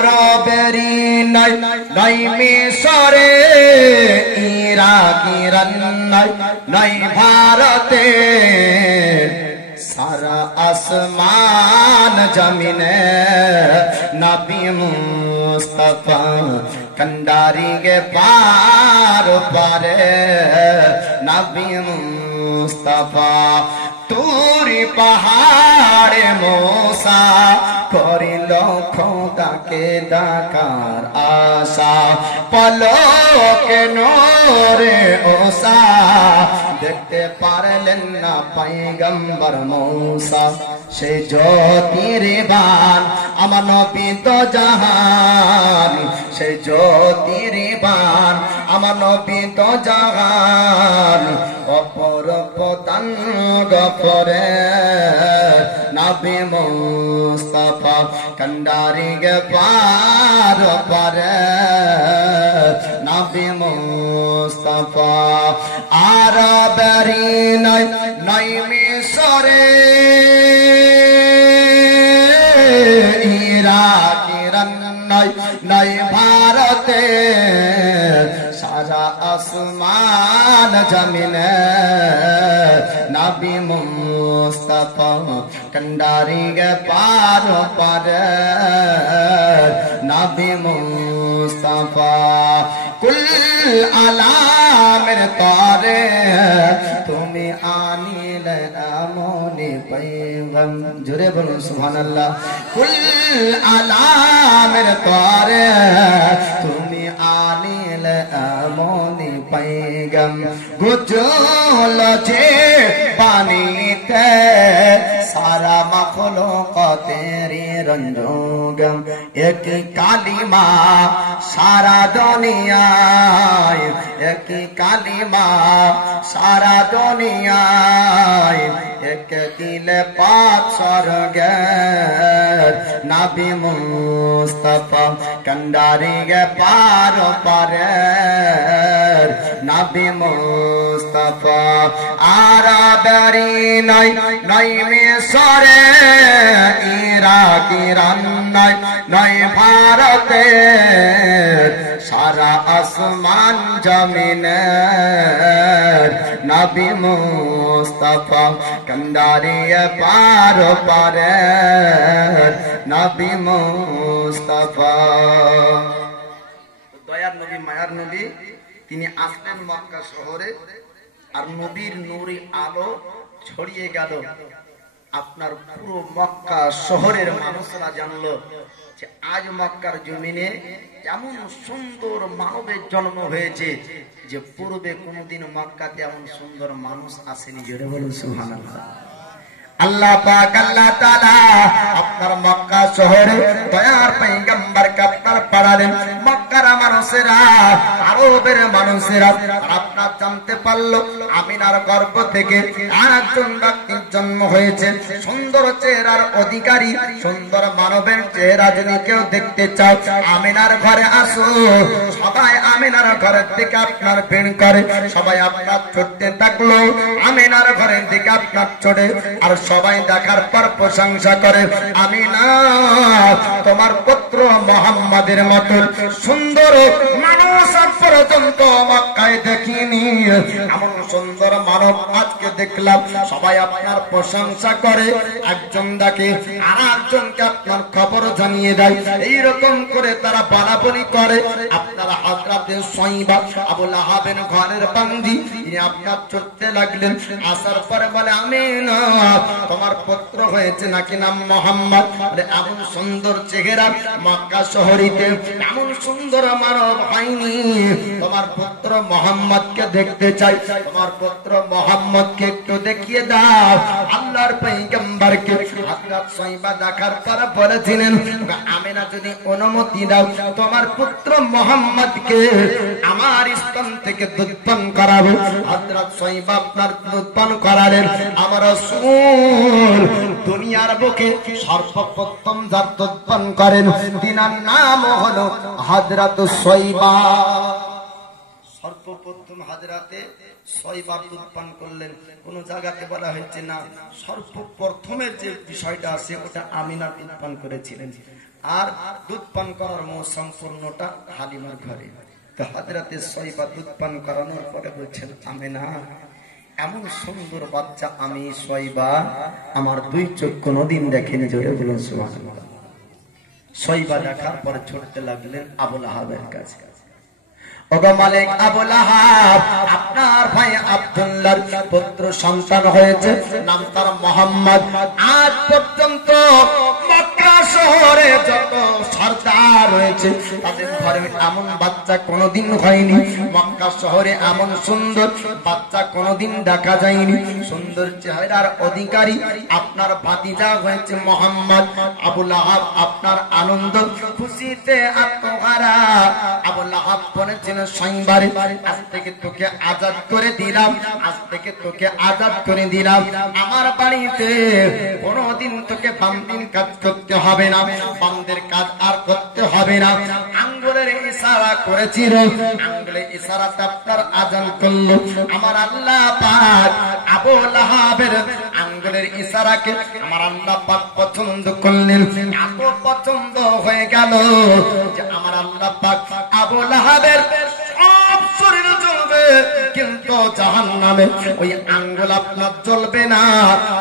আরবেরি নাই নাই মিশরে ইরাক ইরান নাই নাই ভারতে সারা আসমান জমিনে নবী মুস্তাফা कंडारी के पार पारे नबी मुस्तफा तूरी पहाड़ मूसा करिल खोदा के डाकार आशा पलक नूरे ओसा देखते पारलेन ना पैगंबर मूसा से ज्योतिर्बान আমার নবী তো জাহান সে জ্যোতির্বান আমার নবী তো জাহান অপর প্রধান গফরে নবী মুস্তাফা कंडारी के पार पारे नबी मुस्तफा आरबरी নাই নাই মিশরে ইরাক ইরান নাই নাই ভারতে সারা আসমান জমিনে নবী মুস্তাফা कंडारी के पार पारे नबी मुस्तफा कुल आलामेर तारे तुमी आनिल আমনি पैगम জোরে বলুন সুবহানাল্লাহ कुल आलामेर तारे तुमी आनिल আমনি पैगम गुजल जे पानीते सारा मखलूक तेरी रंजोगम एक कालिमा सारा दुनिया एक कालिमा सारा दुनिया एक दिल पाक स्वर्ग नबी मुस्तफा कंडारी के पार पार नबी मुस्तफा आरबरी নাই নাই মিশরে ইরাক ইরান নাই নাই ভারতে সারা আসমান জমিনে নবী মুস্তাফা कंडारी पार पारे नबी मुस्ताफा দয়ার নবী মায়ার নবী তিনি আসলেন মক্কা শহরে আর নবীর নূরে আলো ছড়িয়ে গেল আপনার পুরো মক্কা শহরের মানুষরা জানলো যে আজ মক্কার জমিনে এমন সুন্দর মানবের জন্ম হয়েছে যে পূর্বে কোনোদিন মক্কাতে এমন সুন্দর মানুষ আসেনি জোরে বলুন সুবহানাল্লাহ अल्लाह पाक अल्लाह ताला আপনার মক্কা শহরে দয়ার পয়গম্বরকে আপনার পাঠালেন মক্কার মানুষেরা আরবের মানুষেরা আপনার জানতে পারলো আমিনার গর্ভ থেকে আরেকজন ব্যক্তির জন্ম হয়েছে সুন্দর চেহারার অধিকারী সুন্দর মানবের চেহারা যদি কেউ দেখতে চাও আমিনার ঘরে আসো সবাই আমিনার ঘরের দিকে আপনার ভিড় করে সবাই আপনার ছুটতে থাকলো আমিনার ঘরের দিকে আপনার ছুটে আর সবাই দেখার পর প্রশংসা করে আমিনা তোমার পুত্র মুহাম্মাদের মতো সুন্দর মানুষ পর্যন্ত মক্কায় দেখিনি এমন সুন্দর মানব আজকে দেখলাম সবাই আপনার প্রশংসা করে একজন ডাকে আর একজনকে আপনার খবর জানিয়ে দেয় এইরকম করে তারা বলাবলি করে আপনার হযরতে সাইবা আবু লাহাবের ঘরের বান্দি তিনি আপনার চলতে লাগলেন আসার পরে বলে আমিনা তোমার পুত্র হয়েছে নাকি নাম মুহাম্মদ এমন সুন্দর চেহারা মক্কা শহরেতে এমন সুন্দর মানব হয়নি তোমার পুত্র মুহাম্মদকে দেখতে চাই তোমার পুত্র মুহাম্মদকে একটু দেখিয়ে দাও আল্লাহর পয়গম্বরকে হযরত সাইবা দেখার পর বলেছিলেন আমিনা যদি অনুমতি দাও তোমার পুত্র মুহাম্মদকে আমার স্তন থেকে দুধ পান করাবো হযরত সাইবা আপনার দুধ পান করালেন আমার রাসূল দুনিয়ার বুকে সর্বপ্রথম যার দুধ পান করেন তিনার নাম হলো হযরত সাইবা সর্বপ্রথম হযরতে সাইবা দুধ পান করলেন কোন জায়গাতে বলা হয়েছে না সর্বপ্রথমের যে বিষয়টা আছে ওটা আমিনা দুধ পান করেছিলেন আর দুধ পান করার সম্পূর্ণটা হালিমার ঘরে। তো হযরতে সয়বা দুধ পান করানোর পরে বলছেন, আমেনা, এমন সুন্দর বাচ্চা আমি সয়বা আমার দুই চোখ কোনদিন দেখেনি। জোরে বলুন সুবহানাল্লাহ। সয়বা দেখার পরে ছুটতে লাগলেন আবুল আহাবের কাছে। ওগো মালিক আবুল আহাব, আপনার ভাই আব্দুল্লাহর পুত্র সন্তান হয়েছে, নাম তার মোহাম্মদ। আজ পর্যন্ত মক্কা শহরে যত সরদার রয়েছে তাদের ঘরে এমন বাচ্চা কোনোদিন হয়নি। মক্কা শহরে এমন সুন্দর বাচ্চা কোনোদিন দেখা যায়নি। সুন্দর চেহারার অধিকারী আপনার ভাতিজা হয়েছে মোহাম্মদ। আবুল আহাব আপনার আনন্দ খুশিতে আত্মহারা। আবুল আহাব বলেছেন, সয়বারে আজ থেকে তোকে আজাদ করে দিলাম, আজ থেকে তোকে আজাদ করে দিলাম। আমার বাড়িতে কোনদিন তোকে বান্দির কাজ করতে হবে না, বান্দের কাজ আর করতে হবে না। আঙ্গুলের ইশারা করেছিল, আঙ্গুলের ইশারাতে আপনার আজান করলো। আমার আল্লাহ পাক আবুল আহাবের আঙ্গুলের ইশারাকে আমার আল্লাহ পাক পছন্দ করলেন। এত পছন্দ হয়ে গেল যে আমার আল্লাহ পাক আবুল আহাবের সব শরীর জ্বলবে, কিন্তু জাহান্নামে ওই আঙ্গুল আপনার জ্বলবে না।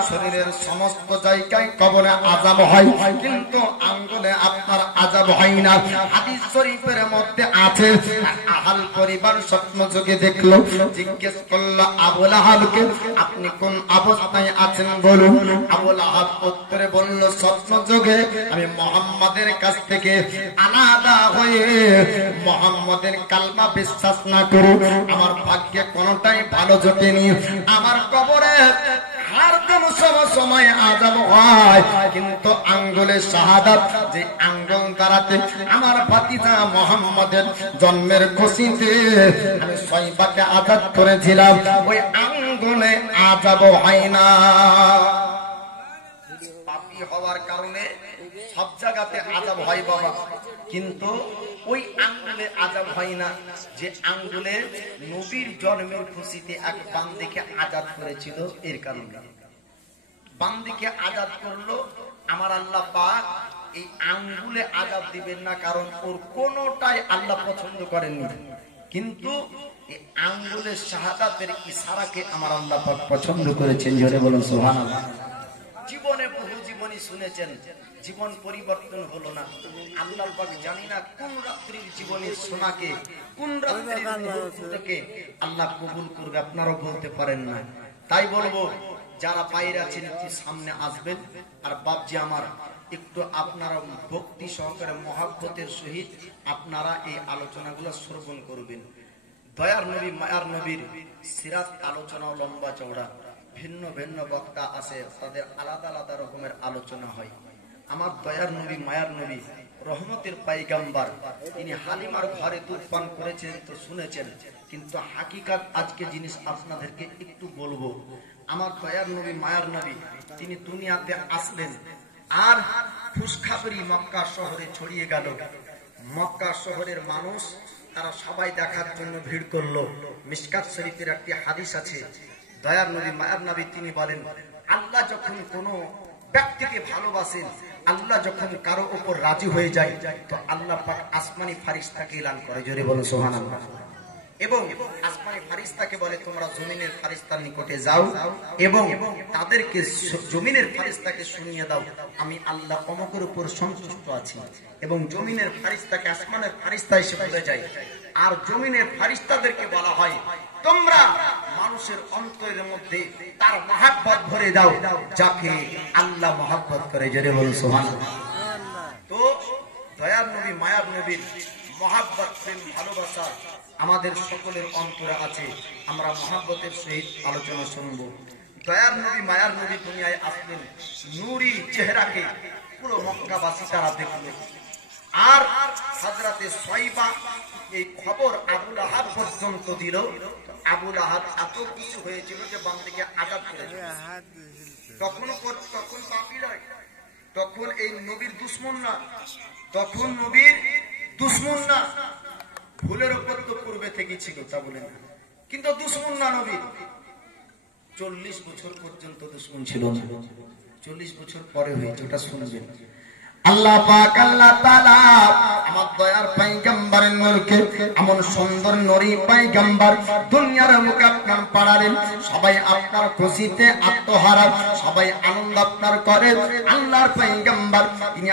শরীরের সমস্ত জায়গায় কবরে আযাব হয়, কিন্তু আঙ্গুলে আপনার আযাব হয় না। হাদিস শরীফের মধ্যে আছে, আহাল পরিবার স্বপ্ন যোগে দেখলো, জিজ্ঞেস করলো আবুল আহাবকে, আপনি কোন অবস্থায় আছেন বলুন। আবুল আহাব উত্তরে বলল, স্বপ্ন যোগে আমি মুহাম্মাদের কাছ থেকে আলাদা হয়ে মুহাম্মাদের কালমা বিশ্বাস না করু আমার ভাগ্যে কোনটাই ভালো জোটেনি। আমার কবরে হারদম সময় আযাব হয়, কিন্তু আঙ্গুলে শাহাদাত যে আঙ্গুল দ্বারাতে আমার ভাতিজা মুহাম্মাদের জন্মের খুশিতে আমি সয়বাকে আজাদ করেছিলাম, ওই আঙ্গুলে আযাব হয় না। পাপী হওয়ার কারণে সব জায়গাতে আযাব হয় বাবা, কিন্তু ওই আঙ্গুলে আযাব হয় না যে আঙ্গুলে নবীর জন্মের খুশিতে এক বান্দীকে আজাদ করেছিল। এর কারণে বান্দীকে আজাদ করলো আমার আল্লাহ পাক এই আঙ্গুলে আজাব দিবেন না, কারণ ওর কোনটাই আল্লাহ পছন্দ করেননি, কিন্তু এই আঙ্গুলের শাহাদাতের ইশারাকে আমার আল্লাহ পাক পছন্দ করেছেন। জোরে বলুন সুবহানাল্লাহ। জীবনে বহু জীবনী শুনেছেন, জীবন পরিবর্তন হলো না। আল্লাহ পাক জানি না কোন রাত্রির জীবনের শোনাকে, কোন রাত্রির মুহূর্তকে আল্লাহ কবুল করবে, আপনারাও বলতে পারেন না। তাই বলবো, যারা বাইরে আছেন একটু সামনে আসবেন, আর বাপজি আমার একটু আপনারা ভক্তি সহকারে মহাব্বতের সহিত আপনারা এই আলোচনাগুলো শ্রবণ করবেন। দয়ার নবী মায়ার নবীর সিরাত আলোচনাও লম্বা চওড়া, ভিন্ন ভিন্ন বক্তা আছে, তাদের আলাদা আলাদা রকমের আলোচনা হয়। আমার দয়ার নবী মায়ার নবী রহমতের পাইগাম্বার, তিনি হালিমার ঘরে দুধ পান করেছেন তো শুনেছেন, কিন্তু হাকিকাত আজকে জিনিস আপনাদেরকে একটু বলবো। আমার দয়ার নবী মায়ার নবী তিনি দুনিয়াতে আসলেন, আর খুশখাবরি মক্কা শহরে ছড়িয়ে গেল। মক্কা শহরের মানুষ তারা সবাই দেখার জন্য ভিড় করলো। মিশকাত শরীফের একটি হাদিস আছে, দয়ার নবী মায়ার নবী তিনি বলেন, আল্লাহ যখন কোনো ব্যক্তিকে ভালোবাসেন, আল্লাহ যখন কারো উপর রাজি হয়ে যায়, তো আল্লাহ পাক আসমানি ফারিস্তাকে এলান করে। জোরে বলো সুবহানাল্লাহ। এবং আসমানি ফারিস্তাকে বলে, তোমরা জমিনের ফারিস্তার নিকটে যাও এবং তাদেরকে জমিনের ফারিস্তাকে শুনিয়ে দাও আমি আল্লাহ অমুকের উপর সন্তুষ্ট আছি। এবং জমিনের ফারিস্তাকে আসমানের ফারিস্তা এসে বলে যায়, আর জমিনের ফারিস্তাদেরকে বলা হয়, তোমরা মানুষের অন্তরের মধ্যে তার মহব্বত ভরে দাও যাকে আল্লাহ মহব্বত করে। জোরে বলুন সুবহানাল্লাহ। তো দয়ার নবী মায়ার নবীর মহব্বত, প্রেম, ভালোবাসা আমাদের সকলের অন্তরে আছে। আমরা মহব্বতের সহিত আলোচনা শুনবো। দয়ার নবী মায়ার নবী দুনিয়ায় আসলেন, নূরি চেহারাকে পুরো মক্কাবাসী তারা দেখলো। আর হযরতে সয়বা এই খবর আবুল আহাব পর্যন্ত দিল। আবুল আহাব এত কিছু হয়েছিল যে বান্দীকে আজাদ করেছিল। তখন পাপীরা, তখন এই নবীর দুশমন না, তখন নবীর দুশমন না, ভুলের উপর তো পূর্বে থেকে ছিল, তা বলেন, কিন্তু দুশমন না নবীর। 40 বছর পর্যন্ত দুশমন ছিল না, 40 বছর পরে হয়েছে, ওটা শুনবেন। আল্লাহ পাক আল্লাহ তাআলা আমার দয়ার পয়গম্বরের নূরকে এমন সুন্দর নূরি পয়গম্বর দুনিয়ার মুখে আপনার পাড়ালেন। সবাই আপনার খুশিতে আত্মহারা, সবাই আনন্দ আপনার করে। আল্লাহর পয়গম্বর তিনি